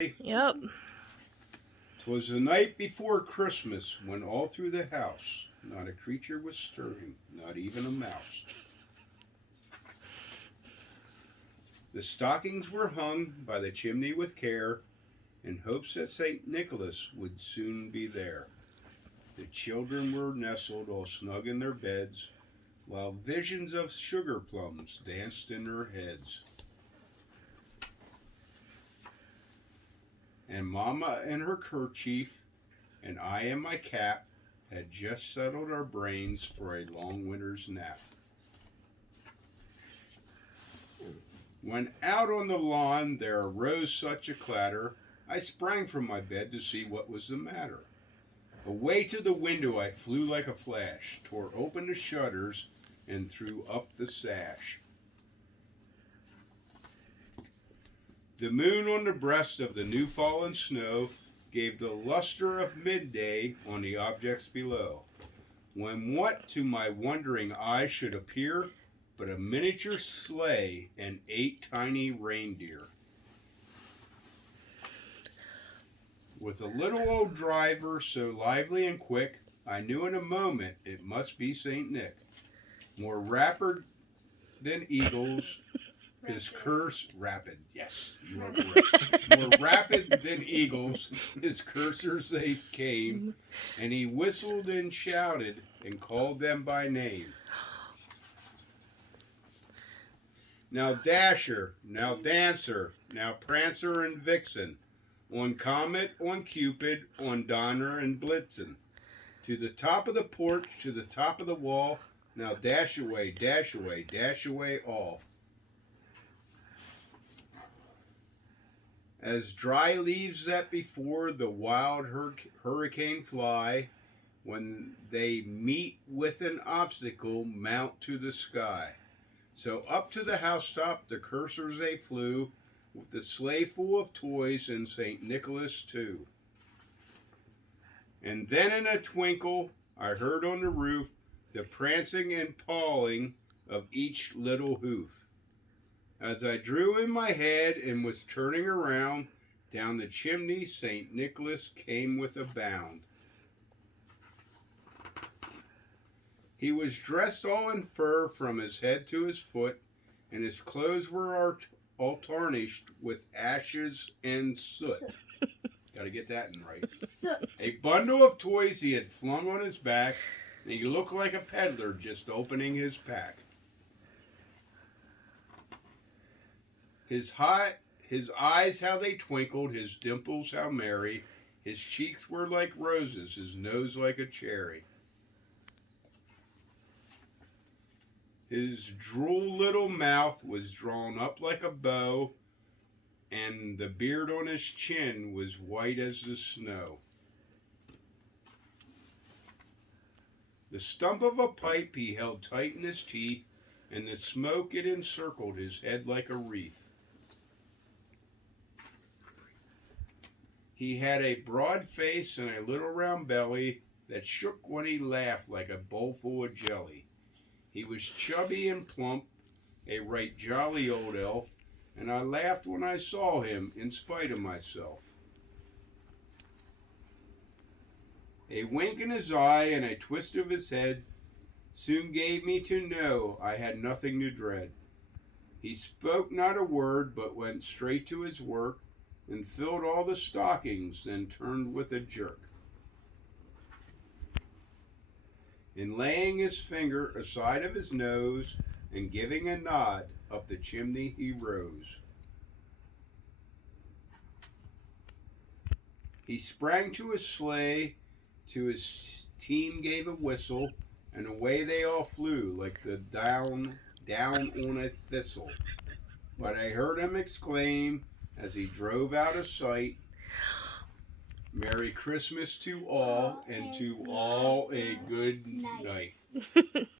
Yep. 'Twas the night before Christmas when all through the house not a creature was stirring, not even a mouse. The stockings were hung by the chimney with care, in hopes that St. Nicholas would soon be there. The children were nestled all snug in their beds, while visions of sugar plums danced in their heads. And Mama in her kerchief, and I in my cap, had just settled our brains for a long winter's nap. When out on the lawn there arose such a clatter, I sprang from my bed to see what was the matter. Away to the window I flew like a flash, tore open the shutters, and threw up the sash. The moon on the breast of the new fallen snow gave the luster of midday on the objects below, when what to my wondering eyes should appear but a miniature sleigh and 8 tiny reindeer. With a little old driver so lively and quick, I knew in a moment it must be St. Nick. More rapid than eagles, his yes, you are correct. More rapid than eagles, his cursors they came, and he whistled and shouted and called them by name. Now Dasher, now Dancer, now Prancer and Vixen, on Comet, on Cupid, on Donner and Blitzen. To the top of the porch, to the top of the wall, now dash away, dash away, dash away all. As dry leaves that before the wild hurricane fly, when they meet with an obstacle, mount to the sky. So up to the housetop the cursors they flew, with the sleigh full of toys and St. Nicholas too. And then in a twinkle I heard on the roof the prancing and pawing of each little hoof. As I drew in my head and was turning around, down the chimney St. Nicholas came with a bound. He was dressed all in fur from his head to his foot, and his clothes were all tarnished with ashes and soot. Got to get that in right. Soot. A bundle of toys he had flung on his back, and he looked like a peddler just opening his pack. His eyes how they twinkled, his dimples how merry, his cheeks were like roses, his nose like a cherry. His droll little mouth was drawn up like a bow, and the beard on his chin was white as the snow. The stump of a pipe he held tight in his teeth, and the smoke it encircled his head like a wreath. He had a broad face and a little round belly that shook when he laughed like a bowl full of jelly. He was chubby and plump, a right jolly old elf, and I laughed when I saw him in spite of myself. A wink in his eye and a twist of his head soon gave me to know I had nothing to dread. He spoke not a word, but went straight to his work, and filled all the stockings, then turned with a jerk. In laying his finger aside of his nose, and giving a nod, up the chimney he rose. He sprang to his sleigh, to his team gave a whistle, and away they all flew like the down on a thistle. But I heard him exclaim, as he drove out of sight, Merry Christmas to all, and to all a good night.